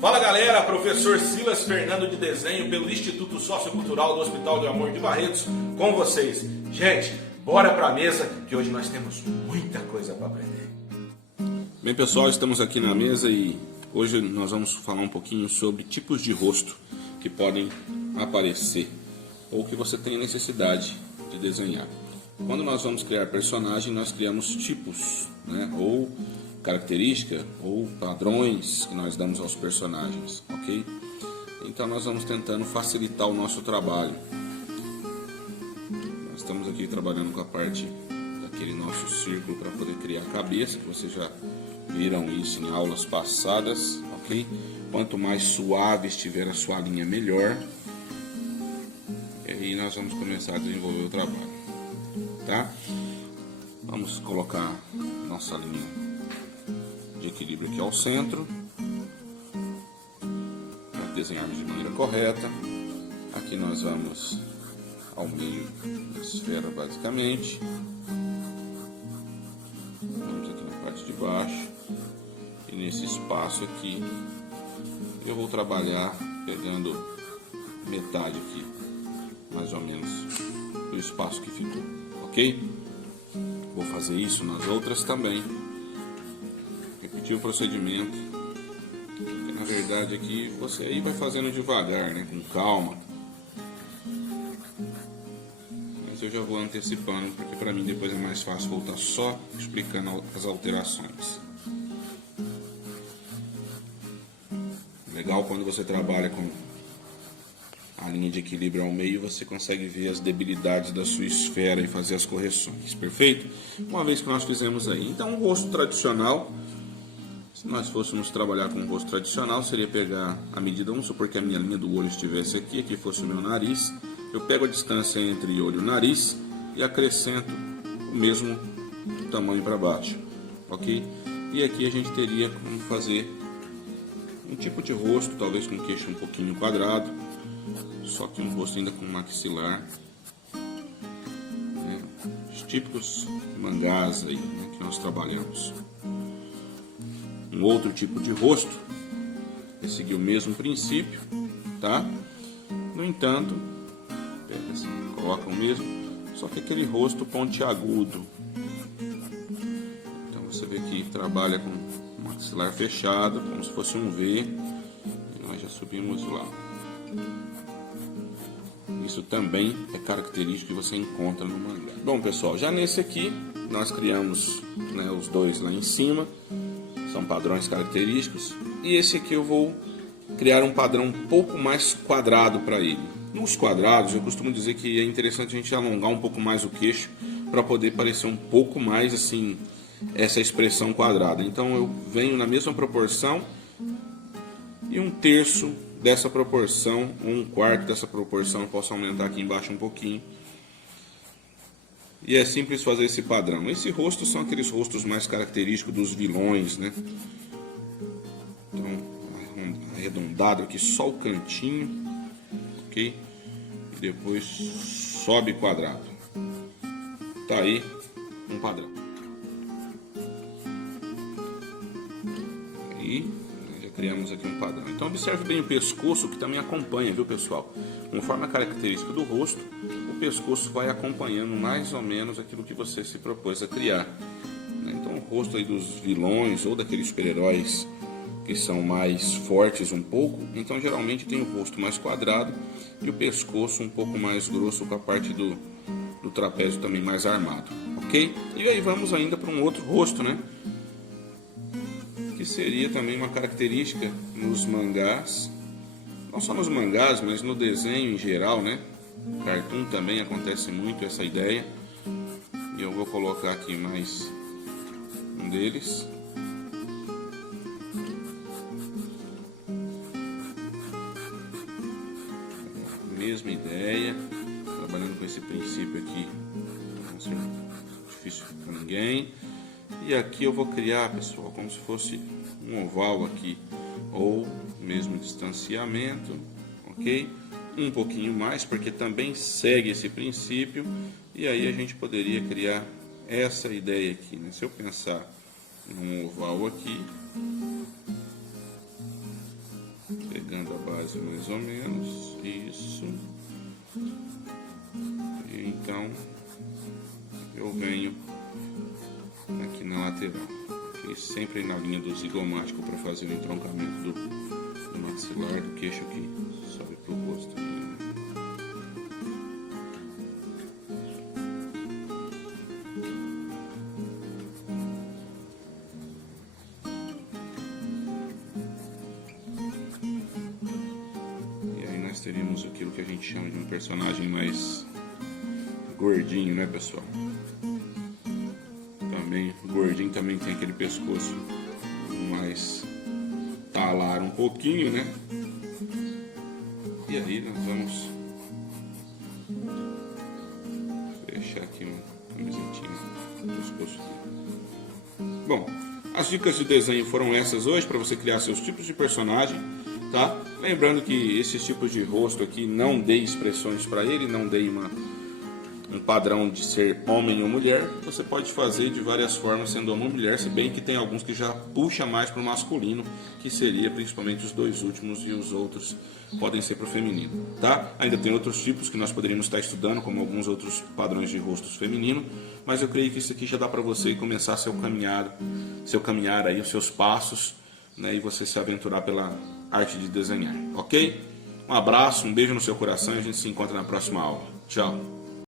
Fala galera, professor Silas Fernando de Desenho pelo Instituto Sociocultural do Hospital do Amor de Barretos com vocês. Gente, bora pra mesa que hoje nós temos muita coisa para aprender. Bem pessoal, estamos aqui na mesa e hoje nós vamos falar um pouquinho sobre tipos de rosto que podem aparecer ou que você tem necessidade de desenhar. Quando nós vamos criar personagem, nós criamos tipos, né? Ou características ou padrões que nós damos aos personagens, ok? Então nós vamos tentando facilitar o nosso trabalho. Nós estamos aqui trabalhando com a parte daquele nosso círculo para poder criar a cabeça, que vocês já viram isso em aulas passadas, ok? Quanto mais suave estiver a sua linha, melhor. E aí nós vamos começar a desenvolver o trabalho, tá? Vamos colocar nossa linha de equilíbrio aqui ao centro, para desenharmos de maneira correta. Aqui nós vamos ao meio da esfera basicamente. Vamos aqui na parte de baixo. E nesse espaço aqui eu vou trabalhar pegando metade aqui, mais ou menos, do espaço que ficou, ok? Vou fazer isso nas outras também. Repetir o procedimento. Porque, na verdade aqui você aí vai fazendo devagar, né? Com calma. Mas eu já vou antecipando, porque para mim depois é mais fácil voltar só explicando as alterações. Legal quando você trabalha com a linha de equilíbrio ao meio, você consegue ver as debilidades da sua esfera e fazer as correções, perfeito? Uma vez que nós fizemos aí, então o rosto tradicional, se nós fôssemos trabalhar com o rosto tradicional, seria pegar a medida, vamos supor que a minha linha do olho estivesse aqui, aqui fosse o meu nariz, eu pego a distância entre olho e nariz e acrescento o mesmo tamanho para baixo, ok? E aqui a gente teria como fazer um tipo de rosto, talvez com queixo um pouquinho quadrado, só que um rosto ainda com maxilar, né? Os típicos mangás aí, né, que nós trabalhamos. Um outro tipo de rosto é seguir o mesmo princípio, tá? No entanto, pega assim, coloca o mesmo, só que aquele rosto pontiagudo. Então você vê que trabalha com o maxilar fechado, como se fosse um V, e nós já subimos lá. Isso também é característico que você encontra no mangá. Bom pessoal, já nesse aqui nós criamos, né, os dois lá em cima, são padrões característicos, e esse aqui eu vou criar um padrão um pouco mais quadrado para ele. Nos quadrados eu costumo dizer que é interessante a gente alongar um pouco mais o queixo para poder parecer um pouco mais assim essa expressão quadrada. Então eu venho na mesma proporção e um terço dessa proporção, ou um quarto dessa proporção, eu posso aumentar aqui embaixo um pouquinho. E é simples fazer esse padrão. Esse rosto são aqueles rostos mais característicos dos vilões, né? Então, arredondado aqui só o cantinho, ok? E depois sobe quadrado. Tá aí um padrão. Aí já criamos aqui um padrão. Então observe bem o pescoço, que também acompanha, viu pessoal? Conforme a característica do rosto, o pescoço vai acompanhando mais ou menos aquilo que você se propôs a criar. Então o rosto aí dos vilões ou daqueles super-heróis que são mais fortes um pouco, então geralmente tem o rosto mais quadrado e o pescoço um pouco mais grosso, com a parte do trapézio também mais armado, ok? E aí vamos ainda para um outro rosto, né? Que seria também uma característica nos mangás, não só nos mangás, mas no desenho em geral, né? Cartoon também acontece muito essa ideia. E eu vou colocar aqui mais um deles. Mesma ideia, trabalhando com esse princípio aqui, não vai ser difícil para ninguém. E aqui eu vou criar, pessoal, como se fosse um oval aqui, ou mesmo distanciamento, ok? Um pouquinho mais, porque também segue esse princípio, e aí a gente poderia criar essa ideia aqui, né? Se eu pensar num oval aqui, fazer mais ou menos isso. E então eu venho aqui na lateral, e sempre na linha do zigomático para fazer o entroncamento do maxilar, do queixo que sobe para o rosto. E aí nós teríamos aquilo que a gente chama de um personagem mais gordinho, né, pessoal? Também, o gordinho também tem aquele pescoço mais talar um pouquinho, né? E aí nós vamos fechar aqui uma camisetinha no pescoço dele. Bom, as dicas de desenho foram essas hoje para você criar seus tipos de personagem, tá? Lembrando que esses tipos de rosto aqui não dê expressões para ele, não dê um padrão de ser homem ou mulher. Você pode fazer de várias formas sendo homem ou mulher, se bem que tem alguns que já puxa mais para o masculino, que seria principalmente os dois últimos, e os outros podem ser para o feminino, tá? Ainda tem outros tipos que nós poderíamos estar estudando, como alguns outros padrões de rostos feminino, mas eu creio que isso aqui já dá para você começar seu caminhar aí, os seus passos, né, e você se aventurar pela arte de desenhar, ok? Um abraço, um beijo no seu coração e a gente se encontra na próxima aula. Tchau!